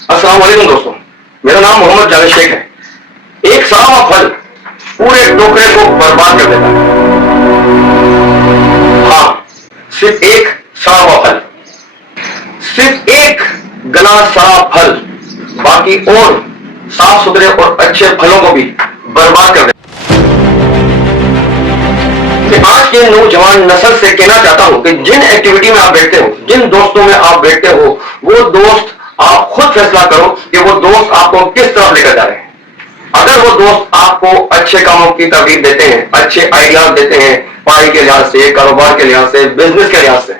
अस्सलाम वालेकुम दोस्तों, मेरा नाम मोहम्मद जावेद शेख है। एक सड़ा फल पूरे टोकरे को बर्बाद कर देता है। हाँ, सिर्फ एक सड़ा हुआ फल, सिर्फ एक गला सड़ा फल बाकी और साफ सुथरे और अच्छे फलों को भी बर्बाद कर देता है। आज के नौजवान नस्ल से कहना चाहता हूं कि जिन एक्टिविटी में आप बैठते हो, जिन दोस्तों में आप बैठते हो, वो दोस्त आप खुद फैसला करो कि वो दोस्त आपको किस तरफ लेकर जा रहे हैं। अगर वो दोस्त आपको अच्छे कामों की तरगीब देते हैं, अच्छे आइडियाज देते हैं, पढ़ाई के लिहाज से, कारोबार के लिहाज से, बिजनेस के लिहाज से,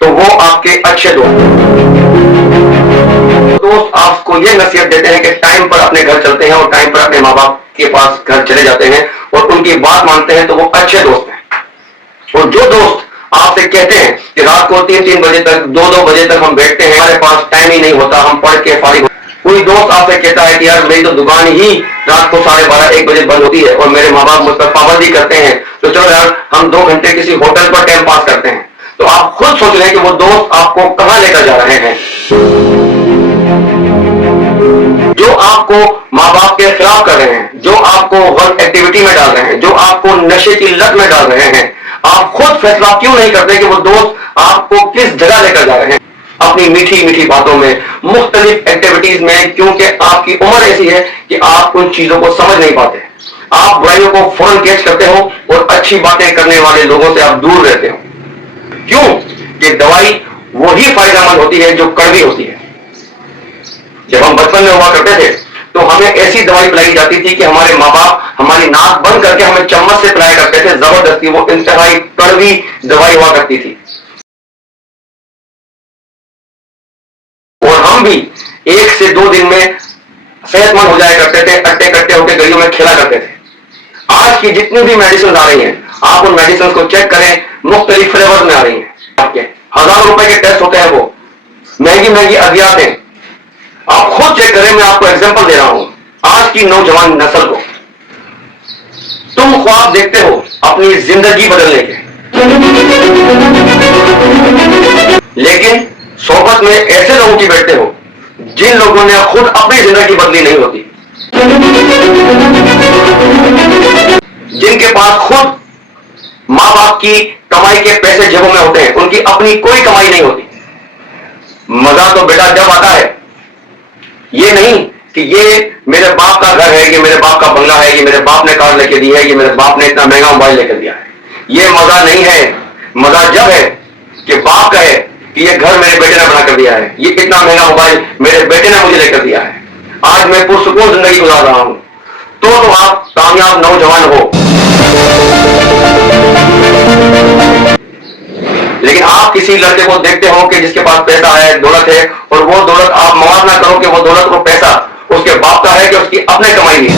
तो वो आपके अच्छे दोस्त आपको ये नसीहत देते हैं कि टाइम पर अपने घर चलते हैं और टाइम पर अपने माँ बाप के पास घर चले जाते हैं और उनकी बात मानते हैं, तो वो अच्छे दोस्त हैं। और जो दोस्त आपसे कहते हैं कि रात को 3-3 बजे तक, 2-2 बजे तक हम बैठते हैं, हमारे पास टाइम ही नहीं होता, हम पढ़ के फारिग, कोई दोस्त आपसे कहता है कि यार मेरी तो दुकान ही रात को 12:30-1 बजे बंद होती है और मेरे माँ बाप मुझ पर पाबंदी करते हैं, तो चलो यार हम 2 घंटे किसी होटल पर टाइम पास करते हैं, तो आप खुद सोच रहे हैं कि वो दोस्त आपको कहां लेकर जा रहे हैं। जो आपको माँ बाप के खिलाफ कर रहे हैं, जो आपको गलत एक्टिविटी में डाल रहे हैं, जो आपको नशे की लत में डाल रहे हैं, आप खुद फैसला क्यों नहीं करते कि वो दोस्त आपको किस जगह लेकर जा रहे हैं। अपनी मीठी मीठी बातों में, मुख्तलिफ एक्टिविटीज में, क्योंकि आपकी उम्र ऐसी है कि आप उन चीजों को समझ नहीं पाते। आप बुराइयों को फौरन कैच करते हो और अच्छी बातें करने वाले लोगों से आप दूर रहते हो। क्यों? कि दवाई वही फायदेमंद होती है जो कड़वी होती है। जब हम बचपन में हुआ करते थे तो हमें ऐसी दवाई पिलाई जाती थी कि हमारे माँ बाप हमारी नाक बंद करके हमें चम्मच से पिलाया करते थे, जबरदस्ती। वो इंतहाई कड़वी दवाई हुआ करती थी और हम भी 1 से 2 दिन में सेहतमंद हो जाया करते थे, अट्टे कट्टे होकर गलियों में खेला करते थे। आज की जितनी भी मेडिसिन आ रही हैं, आप उन मेडिसिन को चेक करें, मुख्तलिफ फ्लेवर में आ रही हैं। आपके हजारों रुपए के टेस्ट होते हैं, वो महंगी महंगी अद्वियात हैं। आप खुद चेक करें, मैं आपको एग्जांपल दे रहा हूं। आज की नौजवान नस्ल को तुम ख्वाब देखते हो अपनी जिंदगी बदलने के, लेकिन सोबत में ऐसे लोगों की बैठते हो जिन लोगों ने खुद अपनी जिंदगी बदली नहीं होती, जिनके पास खुद माँ बाप की कमाई के पैसे जेबों में होते हैं, उनकी अपनी कोई कमाई नहीं होती। मजा तो बेटा जब आता है, ये नहीं कि ये मेरे बाप का घर है, ये मेरे बाप का बंगला है, ये मेरे बाप ने कार लेके दी है, ये मेरे बाप ने इतना महंगा मोबाइल लेकर दिया है। ये मजा नहीं है। मजा जब है कि बाप कहे कि ये घर मेरे बेटे ने बना कर दिया है, ये इतना महंगा मोबाइल मेरे बेटे ने मुझे लेकर दिया है, आज मैं पुरसुकून जिंदगी गुजार रहा हूं, तो आप कामयाब नौजवान हो। लेकिन आप किसी लड़के को देखते हो कि जिसके पास पैसा है, दौलत है, और वो दौलत आप मवाद ना करो कि वो दौलत, वो पैसा उसके बाप का है कि उसकी अपने कमाई है,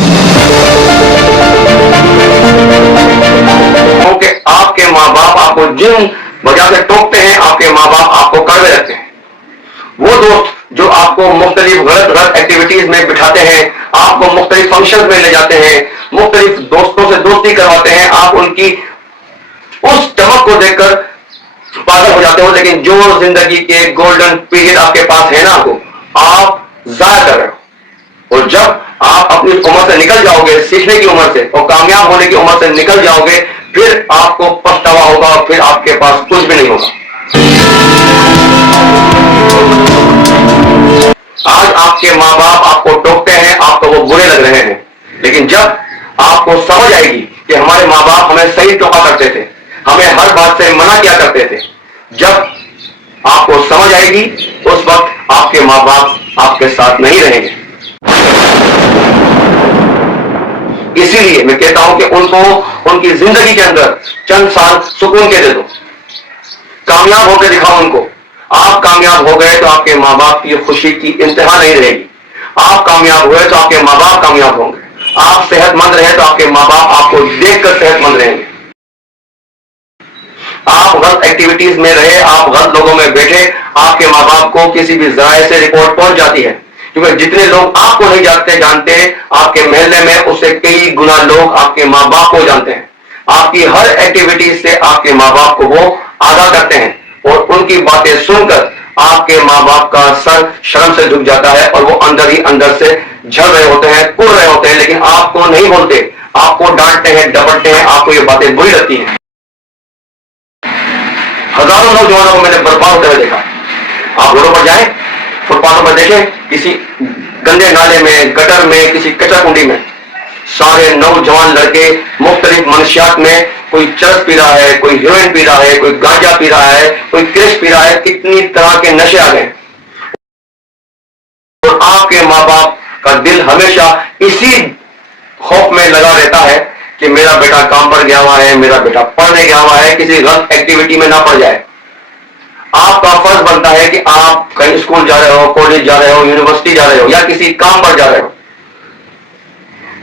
क्योंकि आपके माँ बाप आपको जिन वजह से टोकते हैं, आपके माँ बाप आपको कड़वे रखते हैं। वो दोस्त जो आपको मुख्तलिफ गलत एक्टिविटीज में बिठाते हैं, आपको मुख्तलिफ फंक्शन में ले जाते हैं, मुख्तलिफ दोस्तों से दोस्ती करवाते हैं, आप उनकी उस चमक को देखकर पागल हो जाते हो, लेकिन जो जिंदगी के गोल्डन पीरियड आपके पास है ना, वो आप जाया कर रहे हो। और जब आप अपनी उम्र से निकल जाओगे, सीखने की उम्र से और कामयाब होने की उम्र से निकल जाओगे, फिर आपको पछतावा होगा और फिर आपके पास कुछ भी नहीं होगा। आज आपके माँ बाप आपको टोकते हैं, आपको वो बुरे लग रहे हैं, लेकिन जब आपको समझ आएगी कि हमारे माँ बाप हमें सही टोका करते थे, हमें हर बात से मना किया करते थे, जब आपको समझ आएगी, उस वक्त आपके माँ बाप आपके साथ नहीं रहेंगे। इसीलिए मैं कहता हूं कि उनको उनकी जिंदगी के अंदर चंद साल सुकून के दे दो, कामयाब होकर दिखाओ उनको। आप कामयाब हो गए तो आपके माँ बाप की खुशी की इंतहा नहीं रहेगी। आप कामयाब हुए तो आपके माँ बाप कामयाब होंगे। आप सेहतमंद रहे तो आपके माँ बाप आपको देखकर सेहतमंद रहेंगे। आप गलत एक्टिविटीज में रहे, आप गलत लोगों में बैठे, आपके माँ बाप को किसी भी जराये से रिपोर्ट पहुंच जाती है, क्योंकि जितने लोग आपको नहीं जानते आपके महल्ले में, उससे कई गुना लोग आपके माँ बाप को जानते हैं। आपकी हर एक्टिविटीज से आपके माँ बाप को वो आगाह करते हैं और उनकी बातें सुनकर آپ کے ماں باپ کا سر شرم سے جھک جاتا ہے اور وہ اندر ہی اندر سے جھڑ رہے ہوتے ہیں، کڑ رہے ہوتے ہیں، لیکن آپ کو نہیں بولتے، آپ کو ڈانٹتے ہیں، ڈپٹتے ہیں، آپ کو یہ باتیں بری لگتی ہیں۔ ہزاروں نوجوانوں کو میں نے برباد ہوتے ہوئے دیکھا۔ آپ روڈوں پر جائیں، فٹ پاتھوں پر دیکھیں، کسی گندے نالے میں، گٹر میں، کسی کچرا کنڈی میں سارے نوجوان لڑکے مختلف منشیات میں، کوئی چرس پی رہا ہے، کوئی ہیروئن پی رہا ہے، کوئی گانجا پی رہا ہے، کوئی کرش پی رہا ہے، کتنی طرح کے نشے آ گئے۔ اور آپ کے ماں باپ کا دل ہمیشہ اسی خوف میں لگا رہتا ہے کہ میرا بیٹا کام پر گیا ہوا ہے، میرا بیٹا پڑھنے گیا ہوا ہے، کسی غلط ایکٹیویٹی میں نہ پڑ جائے۔ آپ کا فرض بنتا ہے کہ آپ کہیں اسکول جا رہے ہو، کالج جا رہے ہو، یونیورسٹی جا رہے ہو یا کسی کام پر جا رہے ہو،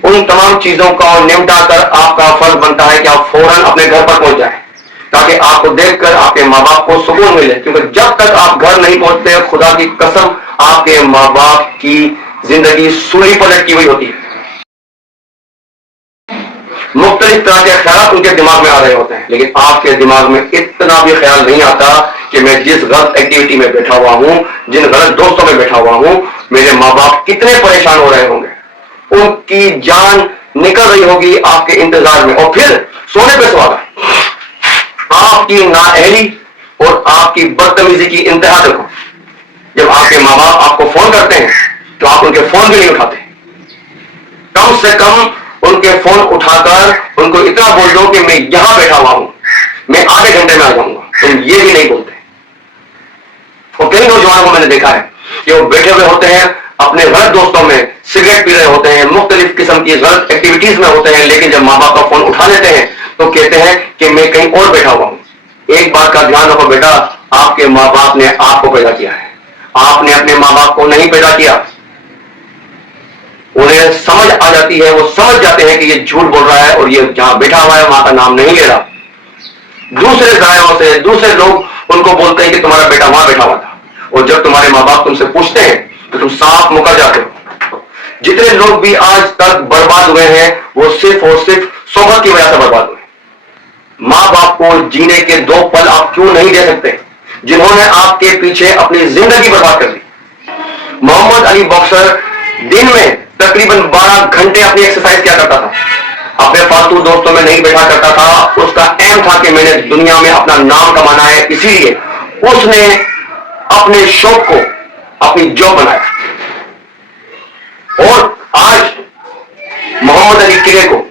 ان تمام چیزوں کا نمٹا کر آپ کا فرض بنتا ہے کہ آپ فوراً اپنے گھر پر پہنچ جائیں، تاکہ آپ کو دیکھ کر آپ کے ماں باپ کو سکون ملے، کیونکہ جب تک آپ گھر نہیں پہنچتے، خدا کی قسم آپ کے ماں باپ کی زندگی سوئی پلٹ کی ہوئی ہوتی ہے۔ مختلف طرح کے خیالات ان کے دماغ میں آ رہے ہوتے ہیں، لیکن آپ کے دماغ میں اتنا بھی خیال نہیں آتا کہ میں جس غلط ایکٹیویٹی میں بیٹھا ہوا ہوں، جن غلط دوستوں میں بیٹھا ہوا ہوں، میرے ماں باپ کتنے پریشان ہو رہے ہوں گے، ان کی جان نکل رہی ہوگی آپ کے انتظار میں۔ اور پھر سونے پہ سوال ہے، آپ کی نااہلی اور آپ کی بدتمیزی کی انتہا دیکھو۔ جب آپ کے ماں باپ آپ کو فون کرتے ہیں تو آپ ان کے فون بھی نہیں اٹھاتے، کم سے کم ان کے فون اٹھا کر ان کو اتنا بول دو کہ میں یہاں بیٹھا ہوا ہوں، میں آدھے گھنٹے میں آ جاؤں گا، تم یہ بھی نہیں بولتے۔ اور کئی نوجوانوں کو میں نے دیکھا ہے کہ وہ بیٹھے ہوئے ہوتے ہیں اپنے غلط دوستوں میں، سگریٹ پی رہے ہوتے ہیں، مختلف قسم کی غلط ایکٹیویٹیز میں ہوتے ہیں، لیکن جب ماں باپ کا فون اٹھا لیتے ہیں تو کہتے ہیں کہ میں کہیں اور بیٹھا ہوا ہوں۔ ایک بات کا دھیان رکھو بیٹا، آپ کے ماں باپ نے آپ کو پیدا کیا ہے، آپ نے اپنے ماں باپ کو نہیں پیدا کیا۔ انہیں سمجھ آ جاتی ہے، وہ سمجھ جاتے ہیں کہ یہ جھوٹ بول رہا ہے اور یہ جہاں بیٹھا ہوا ہے وہاں کا نام نہیں لے رہا۔ دوسرے ذرائعوں سے دوسرے لوگ ان کو بولتے ہیں کہ تمہارا بیٹا وہاں بیٹھا ہوا تھا، اور جب تمہارے ماں باپ تم سے پوچھتے ہیں تو تم صاف مکر جاتے ہو۔ جتنے لوگ بھی آج تک برباد ہوئے ہیں وہ صرف اور صرف صحبت کی وجہ سے برباد ہوئے۔ ماں باپ کو جینے کے 2 پل آپ کیوں نہیں دے سکتے جنہوں نے آپ کے پیچھے اپنی زندگی برباد کر دی؟ محمد علی باکسر دن میں تقریباً 12 گھنٹے اپنی ایکسرسائز کیا کرتا تھا، اپنے فالتو دوستوں میں نہیں بیٹھا کرتا تھا۔ اس کا ایم تھا کہ میں نے دنیا میں اپنا نام کمانا ہے، اسی لیے اس نے اپنے شوق کو اپنی جاب بنایا۔ اور آج محمد علی قلعے کو،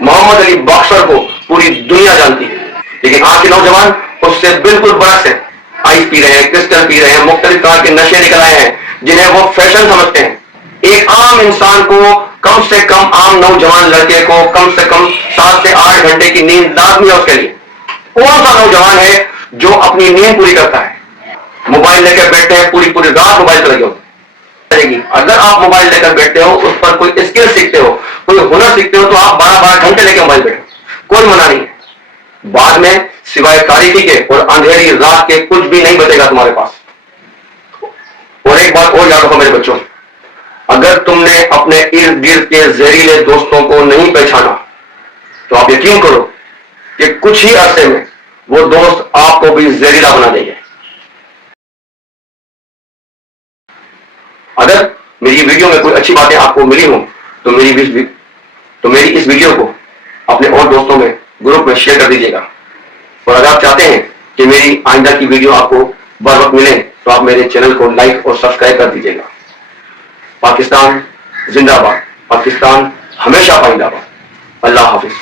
محمد علی باکسر کو پوری دنیا جانتی ہے، لیکن آج کے نوجوان اس سے بالکل برعکس ہیں، آئس پی رہے ہیں، کرسٹل پی رہے ہیں، مختلف طرح کے نشے نکل آئے ہیں جنہیں وہ فیشن سمجھتے ہیں۔ ایک عام انسان کو، کم سے کم عام نوجوان لڑکے کو کم سے کم 7 سے 8 گھنٹے کی نیند لازمی ہے اس کے لیے۔ کون سا نوجوان ہے جو اپنی نیند پوری کرتا ہے؟ موبائل لے کر بیٹھتے ہیں، پوری پوری رات موبائل چلے گئے ہوتے ہیں۔ اگر آپ موبائل لے کر بیٹھتے ہو، اس پر کوئی اسکل سیکھتے ہو، کوئی ہنر سیکھتے ہو، تو آپ 12 گھنٹے لے کے موبائل بیٹھو، کوئی منع نہیں ہے۔ بعد میں سوائے تاریکی کے اور اندھیری رات کے کچھ بھی نہیں بچے گا تمہارے پاس۔ اور ایک بات اور یاد رکھو میرے بچوں، اگر تم نے اپنے ارد گرد کے زہریلے دوستوں کو نہیں پہچانا تو آپ یقین کرو کہ کچھ ہی عرصے میں وہ دوست آپ کو بھی زہریلا بنا دیں گے۔ اگر میری ویڈیو میں کوئی اچھی باتیں آپ کو ملی ہوں تو میری اس ویڈیو کو اپنے اور دوستوں میں، گروپ میں شیئر کر دیجیے گا۔ اور اگر آپ چاہتے ہیں کہ میری آئندہ کی ویڈیو آپ کو بر وقت ملے تو آپ میرے چینل کو لائک اور سبسکرائب کر دیجیے گا۔ پاکستان زندہ باد، پاکستان ہمیشہ پائندہ باد۔ اللہ حافظ۔